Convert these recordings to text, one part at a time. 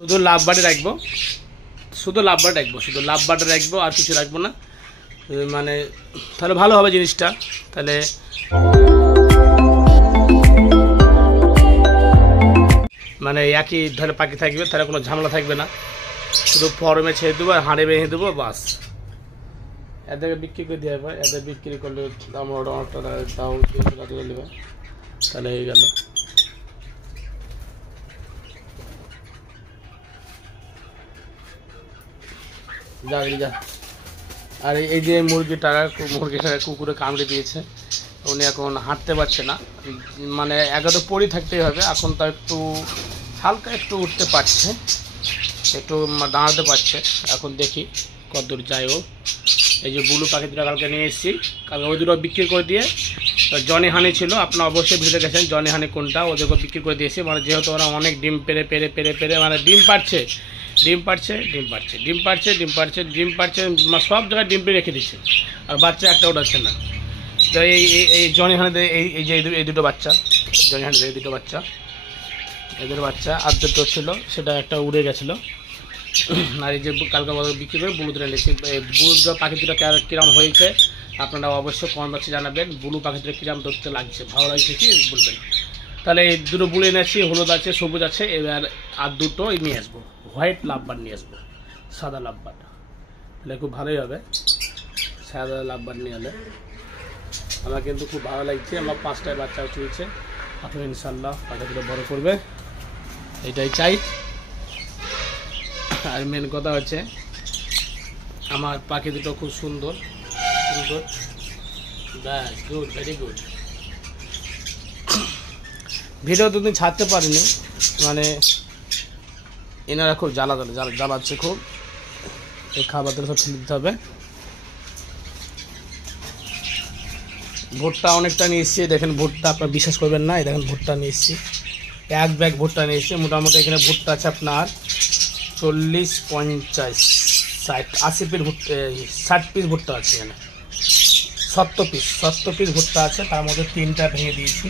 শুধু লাভবার্ডে রাখবো, শুধু লাভবার্ড রাখবো, শুধু লাভবার্ডে রাখবো, আর কিছু রাখবো না। মানে তাহলে ভালো হবে জিনিসটা। তাহলে মানে একই ধরে পাখি থাকবে, তাহলে কোনো ঝামেলা থাকবে না। শুধু ফর্মে ছেড়ে দেবো আর হাঁড়ে বেঁধে দেবো, বাস। এদেরকে বিক্রি করে দেওয়া হয়, এদের বিক্রি করলে আমরা অনেকটা তাও নেবে, তাহলে হয়ে গেল। যা আর এই যে মুরগিটা কুকুরে কামড়ে দিয়েছে, উনি এখন হাঁটতে পারছে না, মানে এগারো পড়ি থাকতেই হবে। এখন তো একটু হালকা একটু উঠতে পারছে, একটু দাঁড়াতে পারছে। এখন দেখি কতদূর যায় ও। এই যে ব্লু পাখি দুটো কালকে নিয়ে এসেছি, কালকে ওই দুটো বিক্রি করে দিয়ে জনি হানি ছিল, আপনারা অবশ্যই ভিডিও গেছেন জনি হানি কোনটা, ওদেরকে বিক্রি করে দিয়েছি। মানে যেহেতু ওরা অনেক ডিম পেরে পেরে পেরে পেরে মানে ডিম পাচ্ছে, সব জায়গায় ডিম পেরে রেখে দিচ্ছে, আর বাচ্চা একটা ওঠাচ্ছে না। তো এই জনি হানিতে এই যে এই দুটো বাচ্চা, জনি হানিতে এই দুটো বাচ্চা, এদের বাচ্চা আর দুটো ছিল, সেটা একটা উড়ে গেছিলো। আর এই যে কালকে বিক্রি করে ব্লু দুটো নিয়েছি। ব্লু পাখি দুটো কিরম হয়েছে আপনারা অবশ্যই কমেন্ট বক্সে জানাবেন। ব্লু পাখি দুটো কিরম দেখতে লাগছে, ভালো লাগছে কি বলবেন। তাহলে এই দুটো ব্লু এনেছি, হলুদ আছে, সবুজ আছে। এবার আর দুটো নিয়ে আসবো, হোয়াইট লাভবার্ড নিয়ে আসবো, সাদা লাভবার্ড, তাহলে খুব ভালোই হবে। সাদা লাভবার্ড নিয়ে এলে আমার কিন্তু খুব ভালো লাগছে। আমার 5টায় বাচ্চা চলছে, এখন ইনশাল্লাহ পাখি দুটো বড় করবে, এটাই চাই। আর মেন কথা হচ্ছে আমার পাখি দুটো খুব সুন্দর সুন্দর, ব্যাস গুড, ভেরি গুড। ভিডিও দুদিন ছাড়তে পারিনি, মানে এনারা খুব জ্বালাচ্ছে খুব। এই খাবারটা সব ফেলে দিতে হবে। ভুট্টা অনেকটা নিয়ে এসেছি, দেখেন ভুট্টা আপনার বিশ্বাস করবেন না, এই দেখেন ভুট্টা নিয়ে এসেছি, এক ব্যাগ ভুট্টা নিয়ে এসেছি। মোটামুটি এখানে ভুট্টা আছে আপনার 40, 50, 60, 80 পিস ভুট্টা, 60 পিস ভুট্টা আছে এখানে, 70 পিস ভুট্টা আছে। তার মধ্যে 3টা ভেঙে দিয়েছি,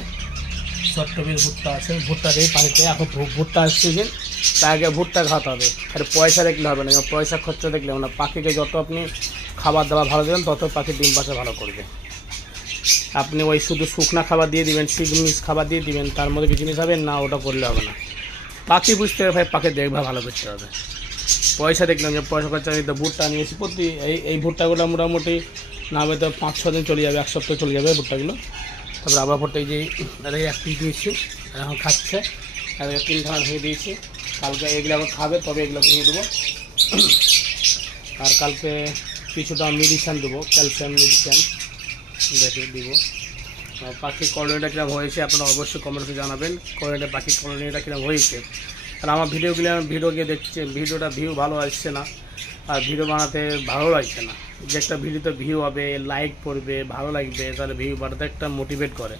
70 পিস ভুট্টা আছে। ভুট্টা দিয়ে পানিতে এখন ভুট্টা আসছে যে, তার আগে ভুট্টা খাওয়াতে হবে। আর পয়সা দেখলে হবে না, পয়সা খরচা দেখলে হবে না। পাখিকে যত আপনি খাবার দাবার ভালো দেবেন, তত পাখি ডিম বাচ্চা ভালো করবে। আপনি ওই শুধু শুকনা খাবার দিয়ে দিবেন, সিগমিক্স খাবার দিয়ে দিবেন, তার মধ্যে কিছু জিনিস হবে না, ওটা করলে হবে না। পাখি বুঝতে হবে ভাই, পাখি দেখভাল ভালো করতে হবে। পয়সা দেখলাম যে পয়সা খরচা আমি তো ভুট্টা নিয়েছি, প্রতি এই ভুট্টাগুলো মোটামুটি না হবে তো 5-6 দিন চলে যাবে, 1 সপ্তাহ চলে যাবে ভুট্টাগুলো। তারপরে আবার ভুট্টা এই যে এক পিস দিয়েছি, এখন খাচ্ছে, আর 3 খানা ভেঙে দিয়েছি। কালকে এগুলো আবার খাবে, তবে এগুলো ভেঙে দেবো। আর কালকে কিছুটা মেডিসিন দেবো, ক্যালসিয়াম মেডিসিন দেখে দিব। পাখির কলোনিটা কীরকম হয়েছে আপনারা অবশ্যই কমেন্টে জানাবেন, কলোনিটা পাখির কলোনিটা কীরকম হয়েছে। আর আমার ভিডিও গিয়ে দেখছে, ভিডিওটা ভিউ ভালো আসছে না, আর ভিডিও বানাতে ভালো লাগছে না। যে একটা ভিডিওতে ভিউ হবে, লাইক পড়বে, ভালো লাগবে, তাহলে ভিউ বানাতে একটা মোটিভেট করে,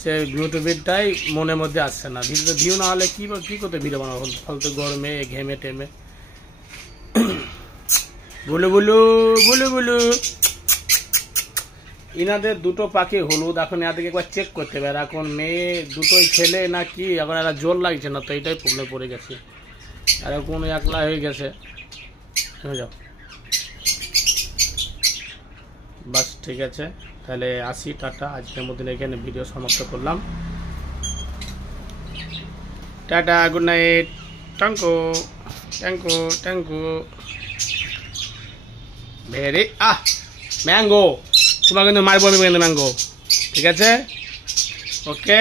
সে মোটিভেটটাই মনের মধ্যে আসছে না। ভিডিওতে ভিউ না হলে কী করতে ভিডিও বানাবো, ফালতু গরমে ঘেমে টেমে। বুলু বুলু বুলু বুলু, ইনাদের দুটো পাখি হলুদ, এখন এদেরকে একবার চেক করতে হবে। এখন মেয়ে দুটোই ছেলে না কি, এখন এরা জোর লাগছে না, তো এইটাই প্রবলেম পড়ে গেছে। আর এখন একলা হয়ে গেছে, যাও বাস, ঠিক আছে তাহলে আসি, টাটা। আজকের মতন এখানে ভিডিও সমাপ্ত করলাম, tata, good night, thank you thank you thank you. Very mango, তোমাকে কিন্তু মারবো আমি কিন্তু ম্যাঙ্গো, ঠিক আছে, ওকে।